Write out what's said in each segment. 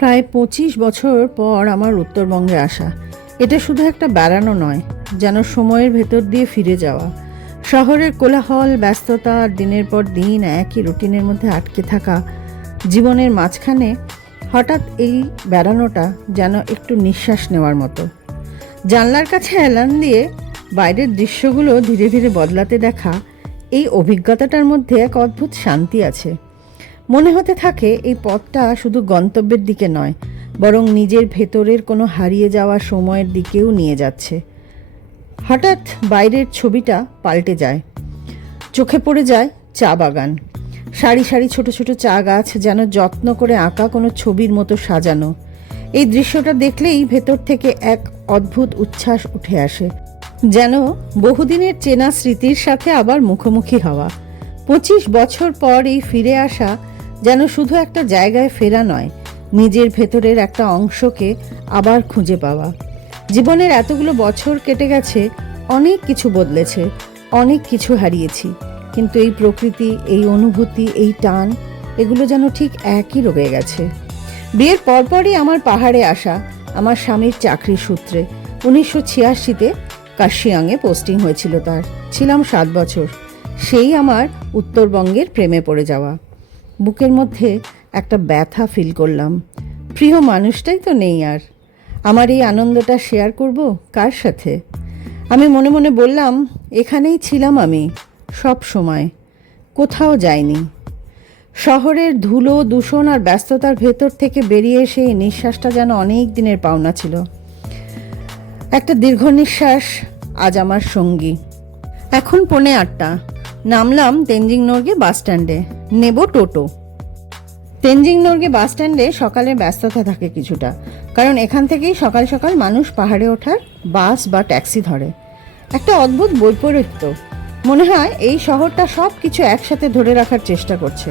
প্রায় 25 বছর পর আমার উত্তরবঙ্গে আসা। এটা শুধু একটা বেড়ানো নয়, যেন সময়ের ভেতর দিয়ে ফিরে যাওয়া। শহরের কোলাহল, ব্যস্ততা আর দিনের পর দিন একই রুটিনের মধ্যে আটকে থাকা জীবনের মাঝখানে হঠাৎ এই বেড়ানোটা যেন একটু নিঃশ্বাস নেওয়ার মতো। জানলার কাছে হেলান দিয়ে বাইরের দৃশ্যগুলো ধীরে ধীরে বদলাতে দেখা, এই অভিজ্ঞতাটার মধ্যে এক অদ্ভুত শান্তি আছে। মনে হতে থাকে এই পথটা শুধু গন্তব্যের দিকে নয়, বরং নিজের ভেতরের কোনো হারিয়ে যাওয়া সময়ের দিকেও নিয়ে যাচ্ছে। হঠাৎ বাইরের ছবিটা পাল্টে যায়। চোখে পড়ে যায় চা বাগান, সারি সারি ছোট ছোট চা গাছ, যেন যত্ন করে আঁকা কোনো ছবির মতো সাজানো। এই দৃশ্যটা দেখলেই ভেতর থেকে এক অদ্ভুত উচ্ছ্বাস উঠে আসে, যেন বহুদিনের চেনা স্মৃতির সাথে আবার মুখোমুখি হওয়া। 25 বছর পর এই ফিরে আসা যেন শুধু একটা জায়গায় ফেরা নয়, নিজের ভেতরের একটা অংশকে আবার খুঁজে পাওয়া। জীবনের এতগুলো বছর কেটে গেছে, অনেক কিছু বদলেছে, অনেক কিছু হারিয়েছি, কিন্তু এই প্রকৃতি, এই অনুভূতি, এই টান, এগুলো যেন ঠিক একই রয়ে গেছে। বিয়ের পরপরই আমার পাহাড়ে আসা, আমার স্বামীর চাকরির সূত্রে। 1986-তে কার্শিয়াংয়ে পোস্টিং হয়েছিল তার। ছিলাম 7 বছর। সেই আমার উত্তরবঙ্গের প্রেমে পড়ে যাওয়া। বুকের মধ্যে একটা ব্যথা ফিল করলাম। প্রিয় মানুষটাই তো নেই আর। আমার এই আনন্দটা শেয়ার করব কার সাথে? আমি মনে মনে বললাম, এখানেই ছিলাম আমি সব সময়, কোথাও যাইনি। শহরের ধুলো, দূষণ আর ব্যস্ততার ভেতর থেকে বেরিয়ে এসে এই নিঃশ্বাসটা যেন অনেক দিনের পাওনা ছিল। একটা দীর্ঘ নিঃশ্বাস আজ আমার সঙ্গী। এখন 8:45। নামলাম তেনজিং নোরগে বাস স্ট্যান্ডে, নেব টোটো। তেনজিং নোরগে বাস স্ট্যান্ডে সকালে ব্যস্ততা থাকে কিছুটা, কারণ এখান থেকেই সকাল সকাল মানুষ পাহাড়ে ওঠার বাস বা ট্যাক্সি ধরে। একটা অদ্ভুত বৈপরীত্য। মনে হয় এই শহরটা সব কিছু একসাথে ধরে রাখার চেষ্টা করছে।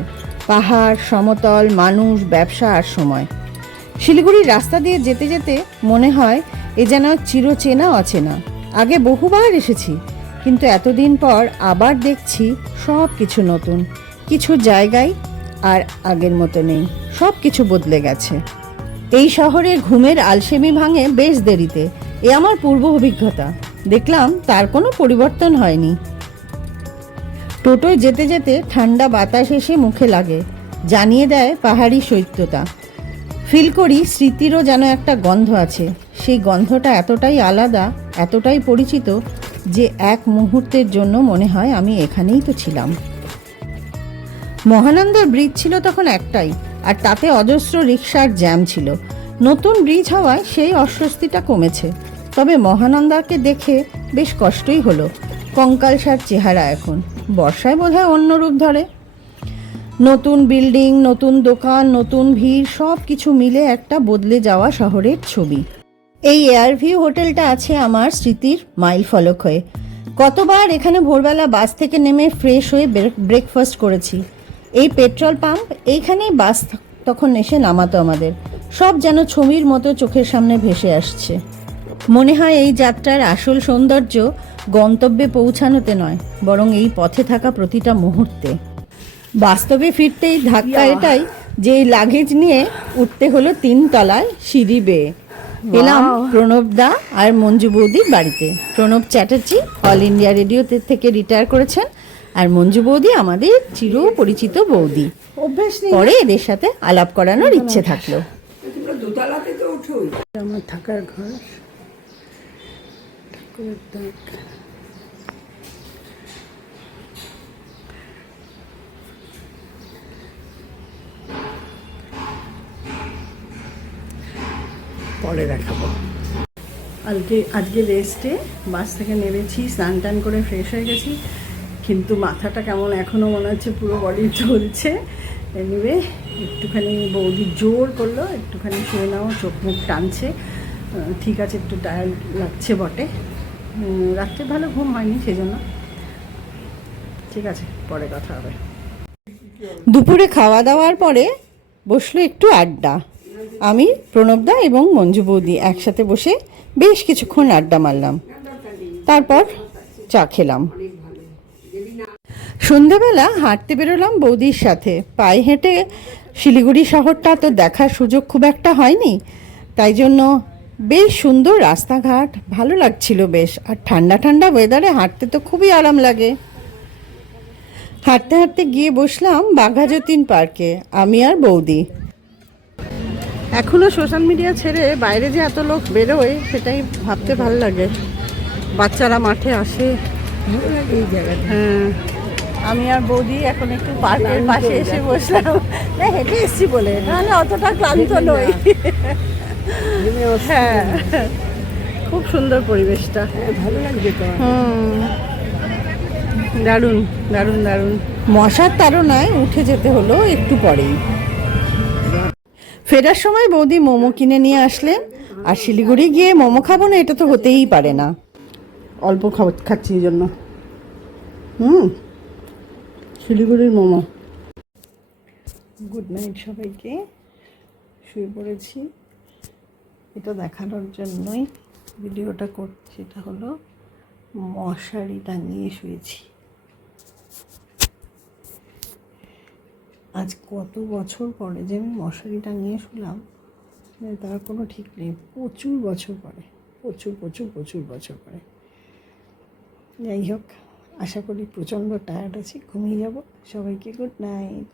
পাহাড়, সমতল, মানুষ, ব্যবসা আর সময়। শিলিগুড়ির রাস্তা দিয়ে যেতে যেতে মনে হয় এ যেন চিরচেনা অচেনা। আগে বহুবার এসেছি, কিন্তু এতদিন পর আবার দেখছি সব কিছু নতুন। কিছু জায়গায় আর আগের মতো নেই, সব কিছু বদলে গেছে। এই শহরে ঘুমের আলসেমি ভাঙে বেশ দেরিতে। এ আমার পূর্ব অভিজ্ঞতা। দেখলাম তার কোনো পরিবর্তন হয়নি। টোটোয় যেতে যেতে ঠান্ডা বাতাস এসে মুখে লাগে, জানিয়ে দেয় পাহাড়ি শৈত্যতা। ফিল করি স্মৃতিরও যেন একটা গন্ধ আছে। সেই গন্ধটা এতটাই আলাদা, এতটাই পরিচিত যে এক মুহূর্তের জন্য মনে হয় আমি এখানেই তো ছিলাম। মহানন্দার ব্রিজ ছিল তখন একটাই, আর তাতে অজস্র রিকশার জ্যাম ছিল। নতুন ব্রিজ হওয়ায় সেই অস্বস্তিটা কমেছে, তবে মহানন্দাকে দেখে বেশ কষ্টই হলো। কঙ্কালসার চেহারা এখন। বর্ষায় বোধহয় অন্য রূপ ধরে। নতুন বিল্ডিং, নতুন দোকান, নতুন ভিড়, সব কিছু মিলে একটা বদলে যাওয়া শহরের ছবি। এই এয়ারভিউ হোটেলটা আছে আমার স্মৃতির মাইল ফলক হয়ে। কতবার এখানে ভোরবেলা বাস থেকে নেমে ফ্রেশ হয়ে ব্রেকফাস্ট করেছি। এই পেট্রোল পাম্প, এইখানেই বাস তখন এসে নামাতো আমাদের। সব যেন ছবির মতো চোখের সামনে ভেসে আসছে। মনে হয় এই যাত্রার আসল সৌন্দর্য গন্তব্যে পৌঁছানোতে নয়, বরং এই পথে থাকা প্রতিটা মুহূর্তে। বাস্তবে ফিরতেই ধাক্কা এটাই যে এই লাগেজ নিয়ে উঠতে হলো 3 তলায় সিঁড়ি বেয়ে। এলাম প্রণব দা আর মঞ্জু বৌদির বাড়িতে। Pranab Chatterjee all India radio থেকে রিটায়ার করেছেন, আর মঞ্জু বৌদি আমাদের চির পরিচিত বৌদি। পরে এদের সাথে আলাপ করানোর ইচ্ছে থাকলো। আমার থাকার ঘর। পরে দেখাবো। আজকে রেস্টে বাস থেকে নেমেছি, স্নান টান করে ফ্রেশ হয়ে গেছি, কিন্তু মাথাটা কেমন এখনও মনে হচ্ছে পুরো বডি চলছে। এনিওয়ে, একটুখানি বৌদি জোর করলো একটুখানি শুয়ে নাও, চোখ মুখ টানছে। ঠিক আছে, একটু টায়ার্ড লাগছে বটে, রাত্রে ভালো ঘুম হয়নি সেজন্য। ঠিক আছে, পরে কথা হবে। দুপুরে খাওয়া দাওয়ার পরে বসলো একটু আড্ডা। আমি, প্রণবদা এবং মঞ্জু বৌদি একসাথে বসে বেশ কিছুক্ষণ আড্ডা মারলাম। তারপর চা খেলাম। সন্ধেবেলা হাঁটতে বেরোলাম বৌদির সাথে। পায়ে হেঁটে শিলিগুড়ি শহরটা তো দেখার সুযোগ খুব একটা হয়নি, তাই জন্য বেশ সুন্দর রাস্তাঘাট, ভালো লাগছিল বেশ। আর ঠান্ডা ঠান্ডা ওয়েদারে হাঁটতে তো খুবই আরাম লাগে। হাঁটতে হাঁটতে গিয়ে বসলাম বাঘাযতীন পার্কে, আমি আর বৌদি। এখনো সোশ্যাল মিডিয়া ছেড়ে বাইরে যে এত লোক বেরোয় সেটাই ভাবতে ভালো লাগে। বাচ্চারা মাঠে আসে, ভালো লাগে এই জায়গাটা। হ্যাঁ। আমি আর বৌদি এখন একটু পার্কের পাশে এসে বসলাম, না হেঁটে এসছি বলে, নাহলে অতটা ক্লান্ত নই। হ্যাঁ, খুব সুন্দর পরিবেশটা। ভালো লাগবে তো। দারুণ দারুণ দারুণ। মশার তাড়নায় উঠে যেতে হলো একটু পরেই। ফেরার সময় বৌদি মোমো কিনে নিয়ে আসলেন। আর শিলিগুড়ি গিয়ে মোমো খাবো না, এটা তো হতেই পারে না। অল্প খাচ্ছি এই জন্য। শিলিগুড়ির মোমো। গুড নাইট সবাইকে, শুয়ে পড়েছি। এটা দেখানোর জন্যই ভিডিওটা করছি। এটা হলো মশারি টাঙিয়ে শুয়েছি। আজ কত বছর পরে যে আমি মশারি টাঙিয়ে শুলাম তার কোনো ঠিক নেই। প্রচুর বছর পরে, প্রচুর প্রচুর প্রচুর বছর পরে। যাই হোক, আশা করি প্রচণ্ড টায়ার্ড আছি, ঘুমিয়ে যাব। সবাইকে গুড নাইট।